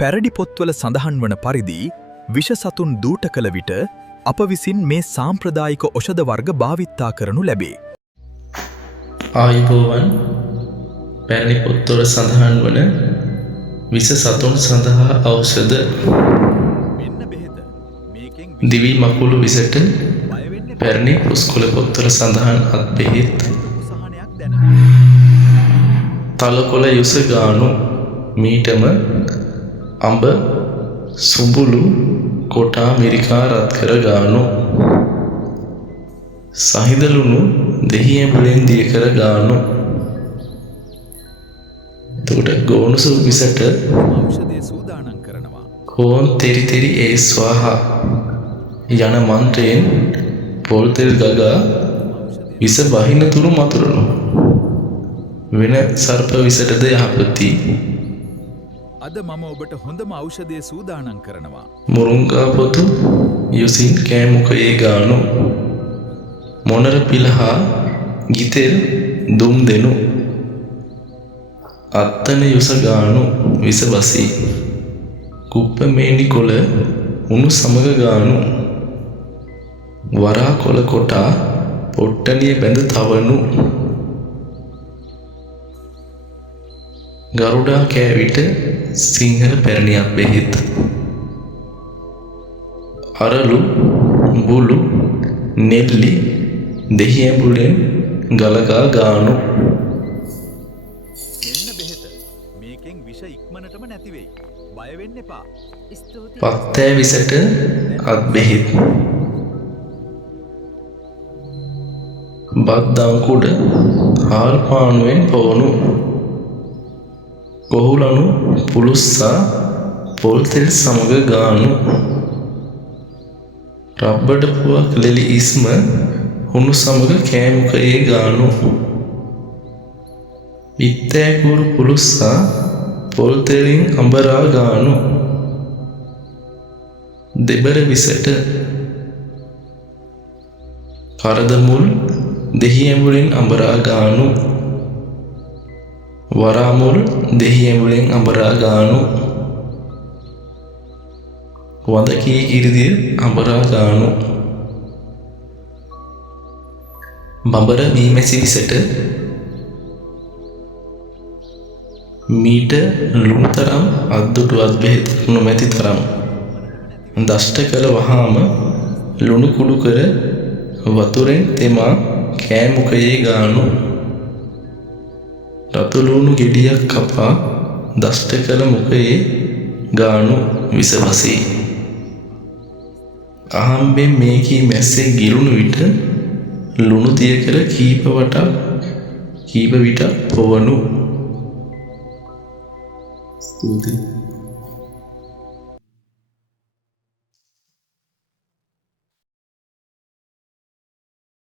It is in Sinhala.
පැරඩි පොත්වල සඳහන් වන පරිදි විෂ සතුන් දූට කළ විට අප විසින් මේ සාම්ප්‍රදායික ඖෂධ වර්ග භාවිතා කරනු ලැබේ. ආයුබෝවන් පැරණි පොත්වල සඳහන් වන විෂ සතුන් සඳහා ඖෂධ දිවි මකුළු විසට පැරණි පුස්කොළ පොත්වල සඳහන් අත් බෙහෙත් තලකොළ යුස ගානු මීටම අඹ සුඹුලු කොටා මිරිකා රත්කර ගානු සහිදලුණු දෙහි ඇඹුලෙන් දිය කර ගානු. එතකොට ගෝනුසු විසට ඖෂධය සූදානම් කරනවා. කෝන් තෙරි තෙරි ඒ ස්වාහා යන මන්ත්‍රයෙන් පොල් තෙල් ගගා විස බහින තුරු මතුරනු. වෙන සර්ප විසටද යහපති. අද මම ඔබට හොඳම ඖෂධය සූදානම් කරනවා. මුරුංගා පොතු යුසින් කෑමුකයේ ගානු. මොනර පිලහා ගිතෙල් දුම් දෙනු. අත්තන යුස ගානු විස බසී. කුප්ප මේනි කොළ උණු සමග ගානු. වරා කොළ කොටා පොට්ටනිය බැඳ තවනු. ගරුඩා කෑවිට සිංහල පැරණියක් බෙහෙත්. අරලු බුලු නෙල්ලි දෙහි ඇඹුලෙන් ගලගා ගානු. මෙන්න බෙහෙත. මේකෙන් විෂ ඉක්මනටම නැති වෙයි. බය වෙන්න එපා. පත්තෑ විසට අත් බෙහෙත්. බත් දංකුඩ හාල් පානුවෙන් පොවනු. කොහුලනු පුලුස්සා පොල් තෙල් සමග ගානු. රබ්බඩ පුවක් ලෙලි ඉස්ම හුණු සමග කෑමුකයේ ගානු. පිත්තෑකුරු පුලුස්සා පොල් තෙලින් අඹරා ගානු. දෙබර විසට කරදමුල් දෙහි ඇඹුලෙන් අඹරා ගානු. වරාමුල් දෙහි ඇඹුලෙන් අඹරා ගානු. වදකී කිරිදිය අඹරා ගානු. බඹර මීමැසි විසට මීට ලුණු තරම් අද්දුටු අත් බෙහෙත් නොමැති තරම් දෂ්ට කළ වහාම ලුණු කුඩු කර වතුරෙන් තෙමා කෑමුකයේ ගානු. රතුලුණු ගෙඩියක් කපා දෂ්ට කළ මුඛයේ ගානු විස බසී. අහම්බෙන් මේකී මැස්සේ ගිලුණු විට ලුණු තිය කර කීප විටක් පොවනු. ස්තුතියි.